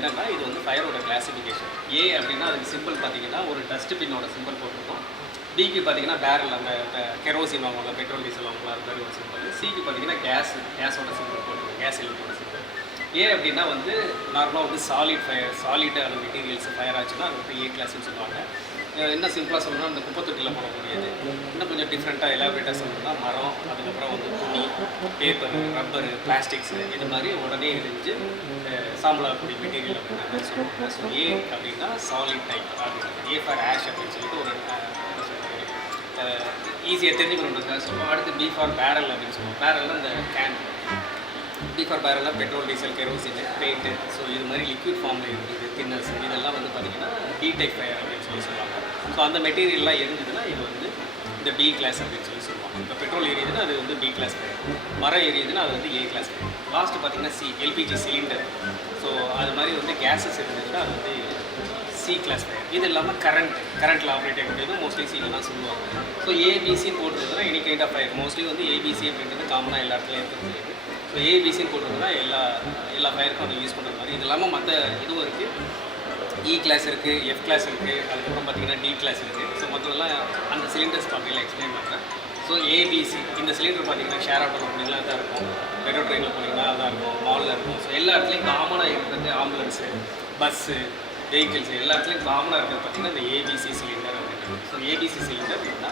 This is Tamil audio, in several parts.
என்னென்னா இது வந்து ஃபயரோட கிளாசிஃபிகேஷன். ஏ அப்படின்னா அதுக்கு சிம்பிள் பார்த்தீங்கன்னா ஒரு டஸ்ட்பின்னோட சிம்பிள் போட்டிருக்கோம். பிக்கு பார்த்தீங்கன்னா பேரல் அந்த கெரோசின் வாங்குவாங்க, பெட்ரோல் டீசல் வாங்குவாங்க, அது மாதிரி ஒரு சிம்பிள். சிக்கு பார்த்தீங்கன்னா கேஸோட சிம்பிள் போட்டிருக்கோம், கேஸ் சிலிண்டரோட சிம்பிள். ஏ அப்படின்னா வந்து நார்மலாக வந்து சாலிடான மெட்டீரியல்ஸ் ஃபயர் ஆச்சுன்னா அது வந்து ஏ கிளாஸ்ன்னு சொல்லுவாங்க. இன்னும் சிம்பிளாக சொல்லணும்னா அந்த குப்பை தொட்டியில் போடக்கூடியது. இன்னும் கொஞ்சம் டிஃப்ரெண்ட்டாக எலாபரேட்டாக சொல்லணும்னா மரம், அதுக்கப்புறம் வந்து துணி, பேப்பரு, ரப்பரு, பிளாஸ்டிக்ஸு இது மாதிரி உடனே எரிஞ்சு சாம்பலாகக்கூடிய மெட்டீரியல் அப்படின்னு சொல்லுவாங்க. ஸோ ஏ அப்படின்னா சாலிட் டைப் அப்படின்றது. ஏ ஃபார் ஆஷ் அப்படின்னு சொல்லிட்டு ஒரு ஈஸியாக தெரிஞ்சுக்கணுன்றதுக்காக சொல்லுவோம். அடுத்து பி ஃபார் பேரல் அப்படின்னு சொல்லுவோம். பேரல்னா இந்த கேன். பி ஃபார் பேரல்னா petrol, diesel, kerosene, paint. So இது மாதிரி லிக்விட் ஃபார்மில் இருக்குது தின்னர்ஸ். இதெல்லாம் வந்து பார்த்திங்கன்னா பி டைப் ஃபயர் அப்படின்னு சொல்லுவாங்க. ஸோ அந்த மெட்டீரியல்லாம் எரிஞ்சுதுன்னா இது வந்து இந்த பி கிளாஸ் அப்படின்னு சொல்லுவாங்க. இப்போ பெட்ரோல் எரியுதுன்னா அது வந்து பி கிளாஸ் ஃபயர். மரம் எரியுதுன்னா அது வந்து ஏ கிளாஸ் ஃபயர். லாஸ்ட்டு பார்த்திங்கன்னா சி, எல்பிஜி சிலிண்டர். ஸோ அது மாதிரி வந்து கேஸஸ் இருந்ததுன்னா அது வந்து சி கிளாஸ் ஃபயர். இது இல்லாமல் கரண்ட்டில் ஆப்ரேட் ஆகக்கூடியது மோஸ்ட்லி சியில் தான் சொல்லுவாங்க. ஸோ ஏபிசி போட்டுருதுன்னா any kind of fire. Mostly வந்து ஏபிசி அப்படின்றது காமனாக எல்லா இடத்துலையும் இருக்கிறது. ஸோ ஏபிசின்னு போட்டுருதுன்னா எல்லா ஃபயருக்கும் அதை யூஸ் பண்ணுற மாதிரி. இது இல்லாமல் மற்ற இதுவும் இருக்குது. இ கிளாஸ் இருக்குது, எஃப் கிளாஸ் இருக்குது, அதுக்கப்புறம் பார்த்திங்கன்னா டி கிளாஸ் இருக்குது. ஸோ மற்றதெல்லாம் அந்த சிலிண்டர்ஸ் பார்த்திங்கன்னா எக்ஸ்பிளைன் பண்ணுறேன். ஸோ ஏபிசி இந்த சிலிண்டர் பார்த்திங்கன்னா ஷேர் ஆட்டோ கம்பெனிலாம் தான் இருக்கும், மெட்ரோ ட்ரெயினில் போனீங்கன்னா அதான் இருக்கும், மாலில் இருக்கும். ஸோ எல்லா இடத்துலையும் காமனாக இருக்கிறது ஆம்புலன்ஸு, பஸ்ஸு, வெஹிக்கிள்ஸ் எல்லா இடத்துலையும் காமனாக இருக்கிறது பார்த்திங்கன்னா இந்த ஏபிசி சிலிண்டர் அப்படின்றது. ஸோ ஏபிசி சிலிண்டர் அப்படின்னா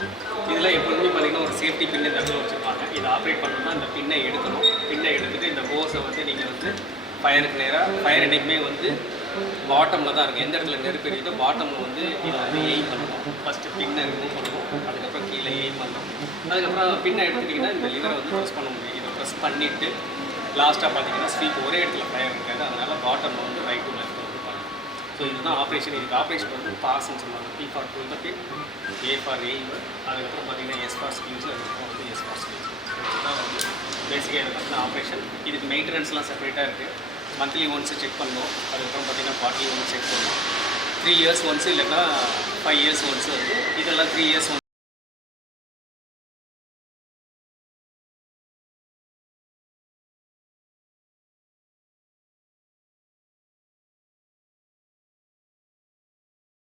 இதெல்லாம் எப்பொழுதுமே பார்த்திங்கன்னா ஒரு சேஃப்டி பின்னு தட்டில் வச்சுருப்பாங்க. இதை ஆப்ரேட் பண்ணணும்னா இந்த பின்னை எடுக்கணும். பின்னை எடுத்துகிட்டு இந்த ஹோஸை வந்து நீங்கள் வந்து ஃபயருக்கு நேராக, ஃபயர் என்றைக்குமே வந்து பாட்டமில் தான் இருக்கும். எந்த இடத்துல நெருப்பு எரியுதோ பாட்டமில் வந்து இதை வந்து எய்ம் பண்ணணும். ஃபஸ்ட்டு பின்னை ரிமூவ் பண்ணுவோம், அதுக்கப்புறம் கீழே எய்ம் பண்ணணும். அதுக்கப்புறம் பின்னை எடுத்துட்டிங்கன்னா இந்த லிவரை வந்து ப்ரெஸ் பண்ண முடியும். இதை ப்ரெஸ் பண்ணிவிட்டு லாஸ்ட்டாக பார்த்தீங்கன்னா ஸ்வீப் ஒரே இடத்துல ஃபயர் இருக்காது. அதனால் பாட்டமில் வந்து ரைட் டு லெஃப்ட் வந்து பண்ணணும். ஸோ இதுதான் ஆப்ரேஷன். இதுக்கு ஆப்ரேஷன் வந்து பாஸ்ன்னு சொல்லுவாங்க. B for pull the pin, A for aim, அதுக்கப்புறம் பார்த்தீங்கன்னா எஸ் ஃபார் ஸ்கியூஸ், அதுக்கப்புறம் வந்து எஸ் ஃபார் ஸ்கியூஸ். இதுதான் வந்து பேசிக்காக இதை பற்றின ஆப்ரேஷன். இதுக்கு மெயின்டெனன்ஸ்லாம் செப்பரேட்டாக இருக்குது. மந்த்லி ஒன்ஸு செக் பண்ணணும். அதுக்கப்புறம் பார்த்திங்கன்னா குவார்ட்டர்லி ஒன்ஸ் செக் பண்ணணும். 3 இயர்ஸ் ஒன்ஸு இல்லைன்னா 5 இயர்ஸ் ஒன்ஸு வந்து இதெல்லாம் 3 இயர்ஸ் ஒன்ஸ்